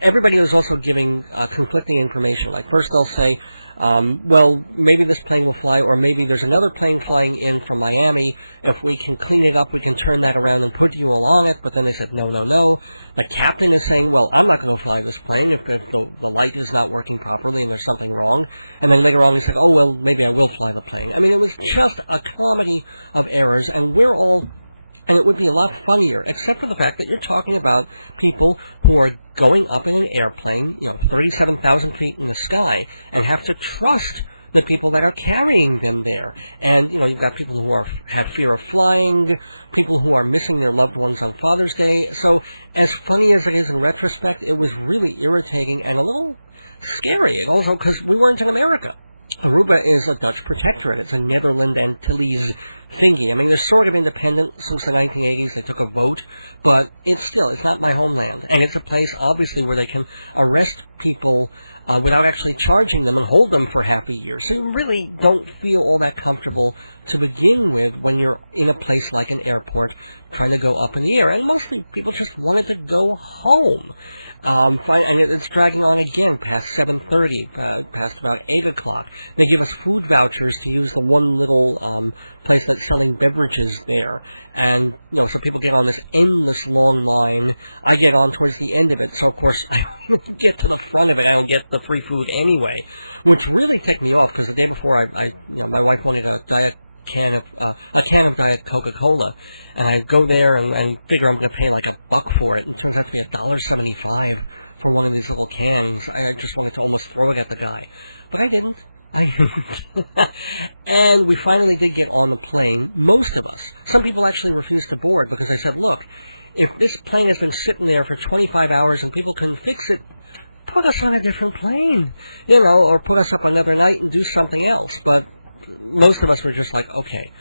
Everybody was also giving conflicting information. Like, first they'll say, well, maybe this plane will fly, or maybe there's another plane flying in from Miami. If we can clean it up, we can turn that around and put you all on it. But then they said, no. The captain is saying, well, I'm not going to fly this plane if the light is not working properly and there's something wrong. And then later on he said, oh, well, maybe I will fly the plane. I mean, it was just a comedy of errors, and we're all And it would be a lot funnier, except for the fact that you're talking about people who are going up in an airplane, 37,000 feet in the sky, and have to trust the people that are carrying them there. And, you've got people who have fear of flying, people who are missing their loved ones on Father's Day. So, as funny as it is in retrospect, it was really irritating and a little scary. And also because we weren't in America. Aruba is a Dutch protectorate. It's a Netherlands Antilles thingy. I mean, they're sort of independent since the 1980s. They took a vote, but it's not my homeland. And it's a place, obviously, where they can arrest people without actually charging them and hold them for half a year. So you really don't feel all that comfortable to begin with when you're in a place like an airport trying to go up in the air. And mostly people just wanted to go home. And it's dragging on again past 7:30, past about 8 o'clock. They give us food vouchers to use the one little place that's selling beverages there. And, so people get on this endless long line. I get on towards the end of it, so of course I don't get to the front of it. I don't get the free food anyway, which really ticked me off because the day before my wife wanted a can of Diet Coca-Cola, and I go there and figure I'm going to pay like $1 for it, and it turns out to be $1.75 for one of these little cans. I just wanted to almost throw it at the guy, but I didn't. And we finally did get on the plane, most of us. Some people actually refused to board because I said, look, if this plane has been sitting there for 25 hours and people couldn't fix it, put us on a different plane, or put us up another night and do something else. But most of us were just like, okay,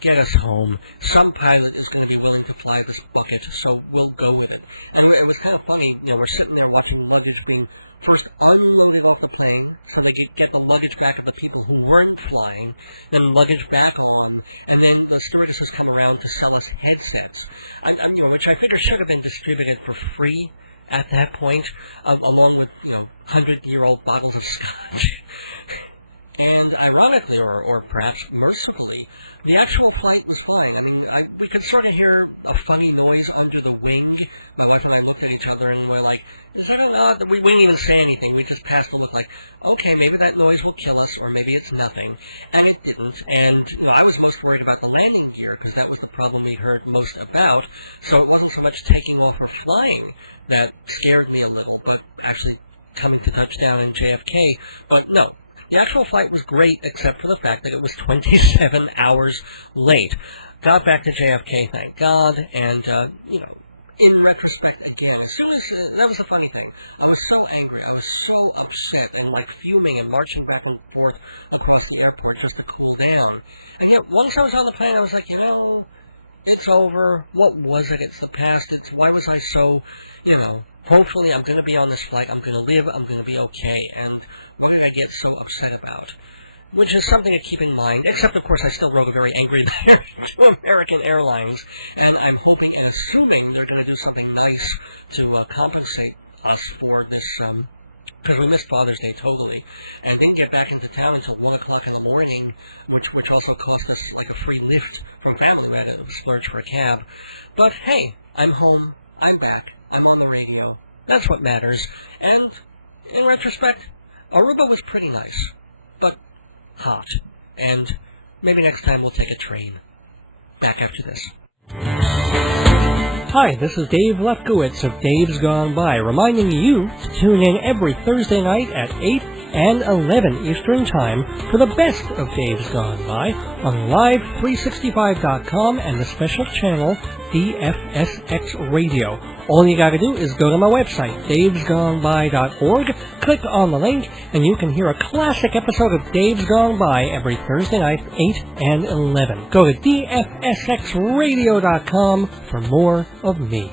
get us home. Some pilot is going to be willing to fly this bucket, so we'll go with it. And it was kind of funny, we're sitting there watching luggage being first unloaded off the plane, so they get the luggage back of the people who weren't flying, then luggage back on, and then the stewardesses come around to sell us headsets, which I figure should have been distributed for free at that point, along with, 100-year-old bottles of scotch. And ironically, or perhaps mercifully, the actual flight was fine. I mean, we could sort of hear a funny noise under the wing. My wife and I looked at each other and we're like, is that an odd? We didn't even say anything. We just passed a look like, okay, maybe that noise will kill us, or maybe it's nothing. And it didn't. And, I was most worried about the landing gear, because that was the problem we heard most about. So it wasn't so much taking off or flying that scared me a little, but actually coming to touchdown in JFK. But no. The actual flight was great, except for the fact that it was 27 hours late. Got back to JFK, thank God, and, in retrospect, again, as soon as, that was the funny thing, I was so angry, I was so upset, and, fuming and marching back and forth across the airport just to cool down. And yet, once I was on the plane, I was like, it's over, what was it, it's the past, why was I so, hopefully I'm going to be on this flight, I'm going to live, I'm going to be okay, and what did I get so upset about? Which is something to keep in mind, except, of course, I still wrote a very angry letter to American Airlines, and I'm hoping and assuming they're going to do something nice to compensate us for this, because we missed Father's Day totally, and didn't get back into town until 1 o'clock in the morning, which also cost us, a free lift from family. We had to splurge for a cab. But, hey, I'm home, I'm back, I'm on the radio. That's what matters. And, in retrospect, Aruba was pretty nice, but hot. And maybe next time we'll take a train. Back after this. Hi, this is Dave Lefkowitz of Dave's Gone By, reminding you to tune in every Thursday night at 8 and 11 Eastern Time for the best of Dave's Gone By on Live365.com and the special channel DFSX Radio. All you gotta do is go to my website, davesgoneby.org, click on the link, and you can hear a classic episode of Dave's Gone By every Thursday night, 8 and 11. Go to dfsxradio.com for more of me.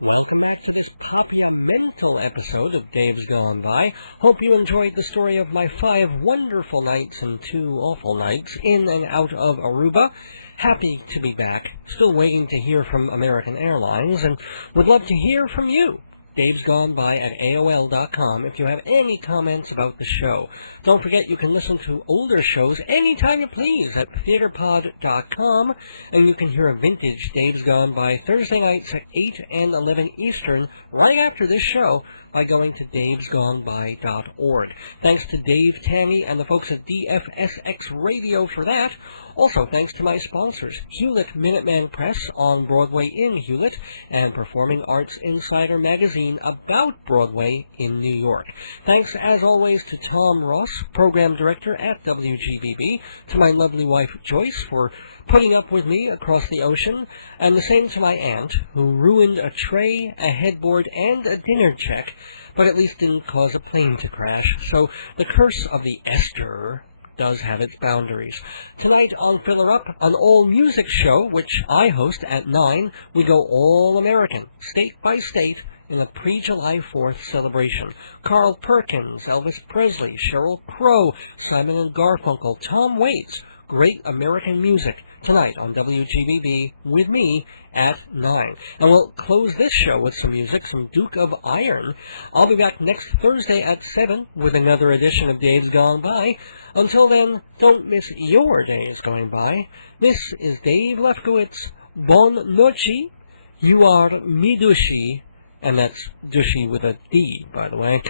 Welcome back to this Papiamental episode of Dave's Gone By. Hope you enjoyed the story of my 5 wonderful nights and 2 awful nights in and out of Aruba. Happy to be back. Still waiting to hear from American Airlines, and would love to hear from you. Dave's Gone By at AOL.com if you have any comments about the show. Don't forget you can listen to older shows anytime you please at theaterpod.com, and you can hear a vintage Dave's Gone By Thursday nights at 8 and 11 Eastern right after this show by going to davesgoneby.org. Thanks to Dave Tanny and the folks at DFSX Radio for that. Also, thanks to my sponsors, Hewlett Minuteman Press on Broadway in Hewlett, and Performing Arts Insider magazine about Broadway in New York. Thanks, as always, to Tom Ross, Program Director at WGBB, to my lovely wife, Joyce, for putting up with me across the ocean, and the same to my aunt, who ruined a tray, a headboard, and a dinner check, but at least didn't cause a plane to crash. So the curse of the Esther does have its boundaries. Tonight on Filler Up, an all-music show, which I host at 9, we go all-American, state by state, in a pre-July 4th celebration. Carl Perkins, Elvis Presley, Sheryl Crow, Simon and Garfunkel, Tom Waits, great American music, tonight on WGBB with me at 9. And we'll close this show with some music, some Duke of Iron. I'll be back next Thursday at 7 with another edition of Days Gone By. Until then, don't miss your days going by. This is Dave Lefkowitz. Bon noche. You are mi dushi. And that's dushi with a D, by the way.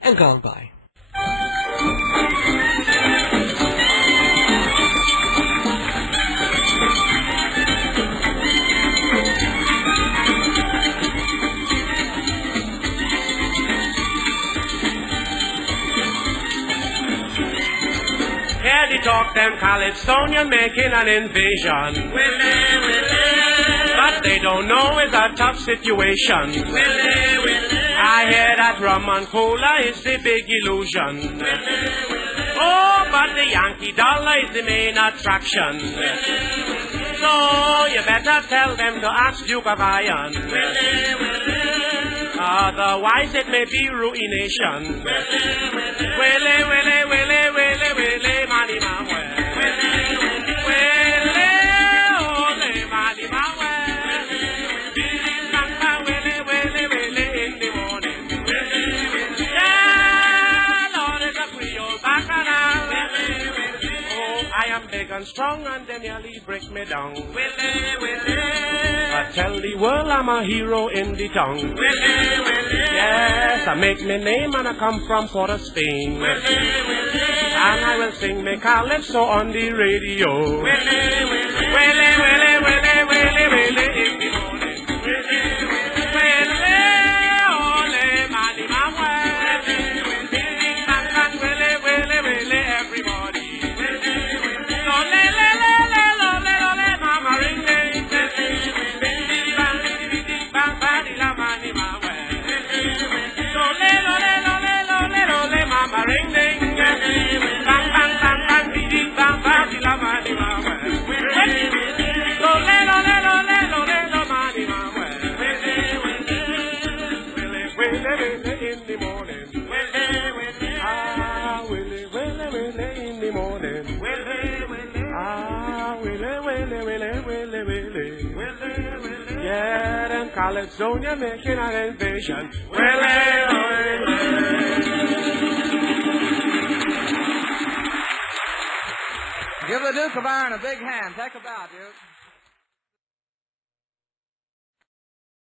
And gone by. Talk them Calypsonian making an invasion. But they don't know it's a tough situation. I hear that rum and cola is the big illusion. Oh, but the Yankee dollar is the main attraction. So you better tell them to ask Duke of Iron. Otherwise it may be ruination. Willy, willy, willy, willy, willy, money, my way. Willy, ole, money, my way. Willy, willy, willy, in the morning. Yeah, Lord, it's a Creole bacchanal. Oh, I am big and strong and they nearly break me down. Willy, willy. I tell the world I'm a hero in the town. Willy, willy. Yes, I make me name and I come from Port of Spain. Willy, willy. And I will sing me calypso on the radio. Willy, willy. Willy, willy, willy, willy, willy, in the morning. Willy, willy. Willy, ole, mani, my way. Willy, willy, willy, willy, everybody. Willy, willy. Ole, le, le, le, le, le, le, mama, ring, ring. Ring ding, bang bang bang bang, dee dee bang bang, di la ma di ma we. Lo le lo le lo le lo le lo ma di ma we. Willy in the morning. Ah willy in the morning. Ah willy. Yeah, them Calypsonia making an invasion. Willy. Give the Duke of Iron a big hand. Take a bow, Duke.